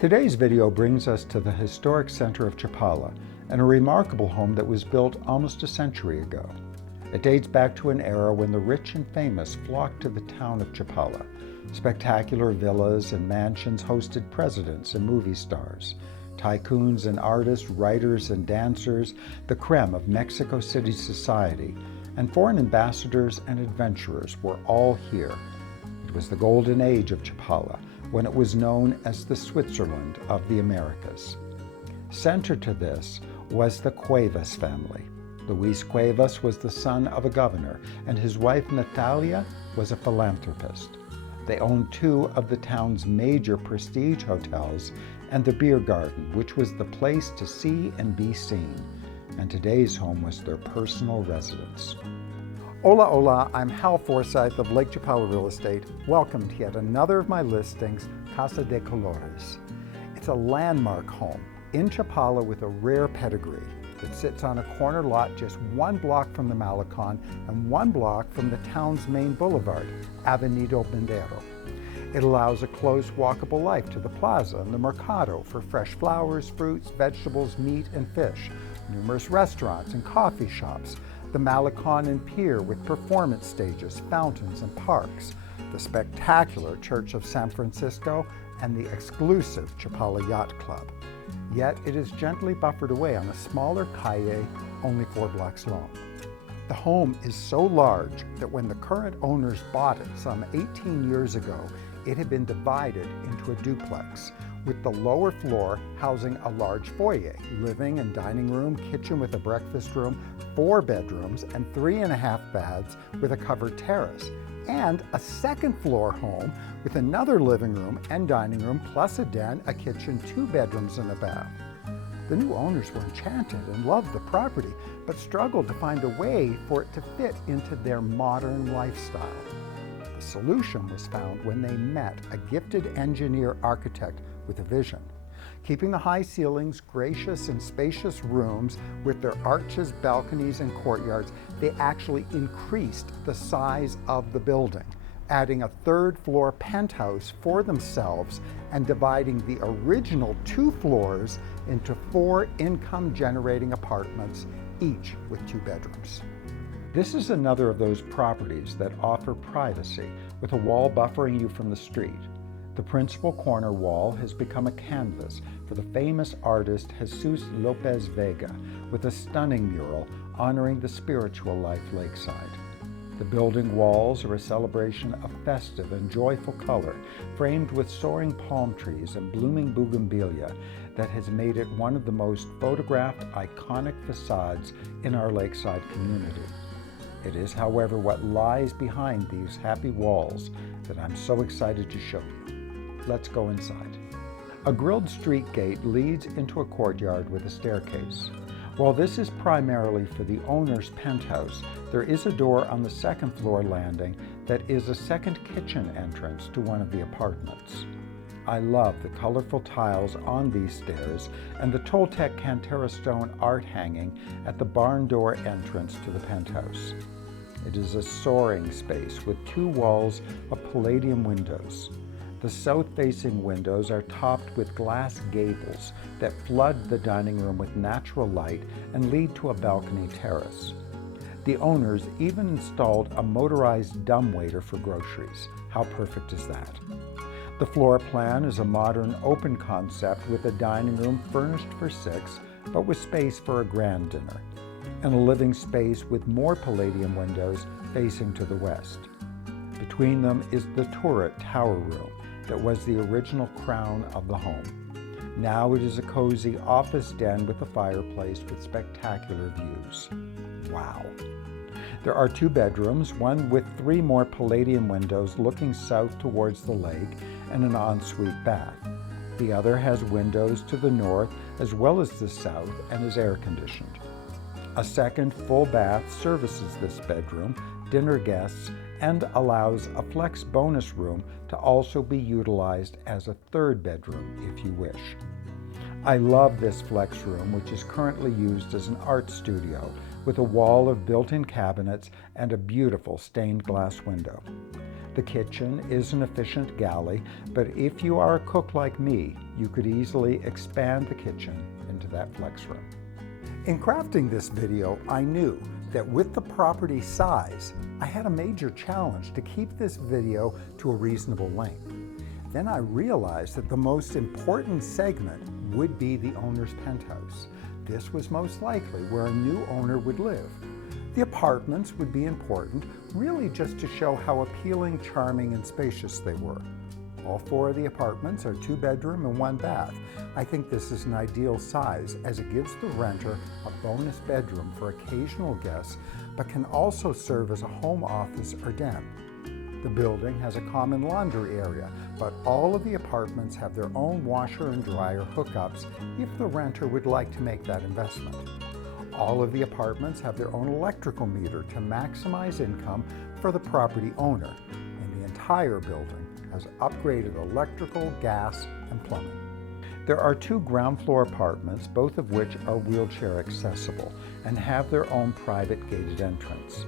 Today's video brings us to the historic center of Chapala and a remarkable home that was built almost a century ago. It dates back to an era when the rich and famous flocked to the town of Chapala. Spectacular villas and mansions hosted presidents and movie stars, tycoons and artists, writers and dancers, the creme of Mexico City society, and foreign ambassadors and adventurers were all here. It was the golden age of Chapala, when it was known as the Switzerland of the Americas. Center to this was the Cuevas family. Luis Cuevas was the son of a governor, and his wife Natalia was a philanthropist. They owned two of the town's major prestige hotels and the beer garden, which was the place to see and be seen. And today's home was their personal residence. Hola, I'm Hal Forsyth of Lake Chapala Real Estate. Welcome to yet another of my listings, Casa de Colores. It's a landmark home in Chapala with a rare pedigree that sits on a corner lot just 1 block from the Malecon and 1 block from the town's main boulevard, Avenida Bandero. It allows a close, walkable life to the plaza and the mercado for fresh flowers, fruits, vegetables, meat, and fish, numerous restaurants and coffee shops, the Malecon and Pier with performance stages, fountains, and parks, the spectacular Church of San Francisco, and the exclusive Chapala Yacht Club. Yet it is gently buffered away on a smaller calle, only 4 blocks long. The home is so large that when the current owners bought it some 18 years ago, it had been divided into a duplex, with the lower floor housing a large foyer, living and dining room, kitchen with a breakfast room, 4 bedrooms, and 3.5 baths with a covered terrace, and a second floor home with another living room and dining room, plus a den, a kitchen, 2 bedrooms, and a bath. The new owners were enchanted and loved the property, but struggled to find a way for it to fit into their modern lifestyle. The solution was found when they met a gifted engineer architect with a vision. Keeping the high ceilings, gracious and spacious rooms with their arches, balconies, and courtyards, they actually increased the size of the building, adding a 3rd floor penthouse for themselves and dividing the original 2 floors into 4 income-generating apartments, each with 2 bedrooms. This is another of those properties that offer privacy with a wall buffering you from the street. The principal corner wall has become a canvas for the famous artist Jesus Lopez Vega, with a stunning mural honoring the spiritual life lakeside. The building walls are a celebration of festive and joyful color, framed with soaring palm trees and blooming bugambilia that has made it one of the most photographed, iconic facades in our lakeside community. It is, however, what lies behind these happy walls that I'm so excited to show you. Let's go inside. A grilled street gate leads into a courtyard with a staircase. While this is primarily for the owner's penthouse, there is a door on the 2nd floor landing that is a second kitchen entrance to one of the apartments. I love the colorful tiles on these stairs and the Toltec Cantera stone art hanging at the barn door entrance to the penthouse. It is a soaring space with 2 walls of palladium windows. The south-facing windows are topped with glass gables that flood the dining room with natural light and lead to a balcony terrace. The owners even installed a motorized dumbwaiter for groceries. How perfect is that? The floor plan is a modern open concept with a dining room furnished for 6, but with space for a grand dinner, and a living space with more palladium windows facing to the west. Between them is the turret tower room that was the original crown of the home. Now it is a cozy office den with a fireplace with spectacular views. Wow. There are 2 bedrooms, one with 3 more palladium windows looking south towards the lake and an ensuite bath. The other has windows to the north as well as the south and is air conditioned. A second full bath services this bedroom, dinner guests, and allows a flex bonus room to also be utilized as a 3rd bedroom if you wish. I love this flex room, which is currently used as an art studio with a wall of built-in cabinets and a beautiful stained glass window. The kitchen is an efficient galley, but if you are a cook like me, you could easily expand the kitchen into that flex room. In crafting this video, I knew that with the property size, I had a major challenge to keep this video to a reasonable length. Then I realized that the most important segment would be the owner's penthouse. This was most likely where a new owner would live. The apartments would be important, really just to show how appealing, charming, and spacious they were. All 4 of the apartments are 2-bedroom and 1 bath. I think this is an ideal size as it gives the renter a bonus bedroom for occasional guests, but can also serve as a home office or den. The building has a common laundry area, but all of the apartments have their own washer and dryer hookups if the renter would like to make that investment. All of the apartments have their own electrical meter to maximize income for the property owner, and the entire building has upgraded electrical, gas, and plumbing. There are 2 ground floor apartments, both of which are wheelchair accessible and have their own private gated entrance.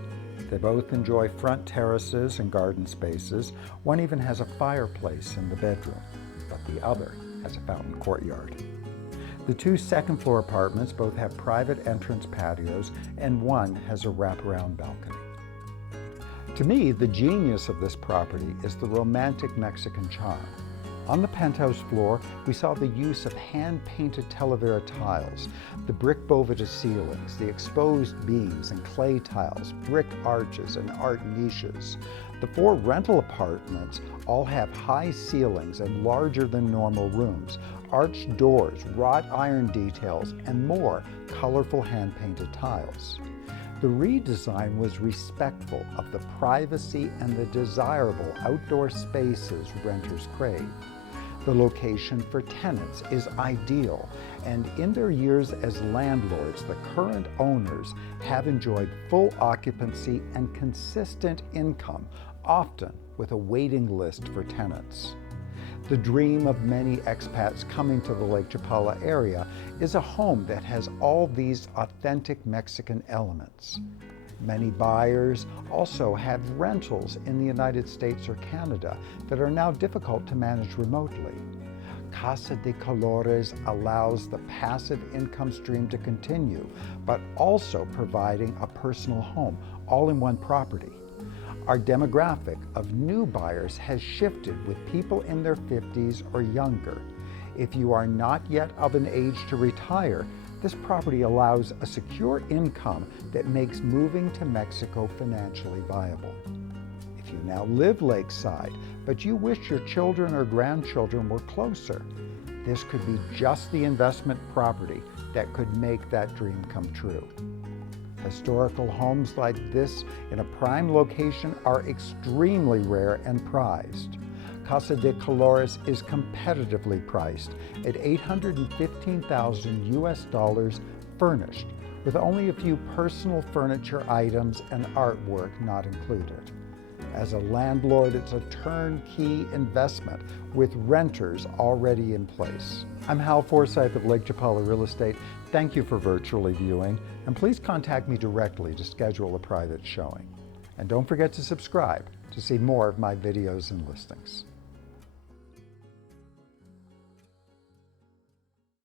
They both enjoy front terraces and garden spaces. One even has a fireplace in the bedroom, but the other has a fountain courtyard. The 2 second-floor apartments both have private entrance patios, and one has a wraparound balcony. To me, the genius of this property is the romantic Mexican charm. On the penthouse floor, we saw the use of hand-painted Talavera tiles, the brick bovida ceilings, the exposed beams and clay tiles, brick arches, and art niches. The 4 rental apartments all have high ceilings and larger than normal rooms, arched doors, wrought iron details, and more colorful hand-painted tiles. The redesign was respectful of the privacy and the desirable outdoor spaces renters crave. The location for tenants is ideal, and in their years as landlords, the current owners have enjoyed full occupancy and consistent income, often with a waiting list for tenants. The dream of many expats coming to the Lake Chapala area is a home that has all these authentic Mexican elements. Many buyers also have rentals in the United States or Canada that are now difficult to manage remotely. Casa de Colores allows the passive income stream to continue, but also providing a personal home, all in one property. Our demographic of new buyers has shifted with people in their 50s or younger. If you are not yet of an age to retire, this property allows a secure income that makes moving to Mexico financially viable. If you now live Lakeside, but you wish your children or grandchildren were closer, this could be just the investment property that could make that dream come true. Historical homes like this in a prime location are extremely rare and prized. Casa de Colores is competitively priced at $815,000 US furnished, with only a few personal furniture items and artwork not included. As a landlord, it's a turnkey investment with renters already in place. I'm Hal Forsyth of Lake Chapala Real Estate. Thank you for virtually viewing, and please contact me directly to schedule a private showing. And don't forget to subscribe to see more of my videos and listings.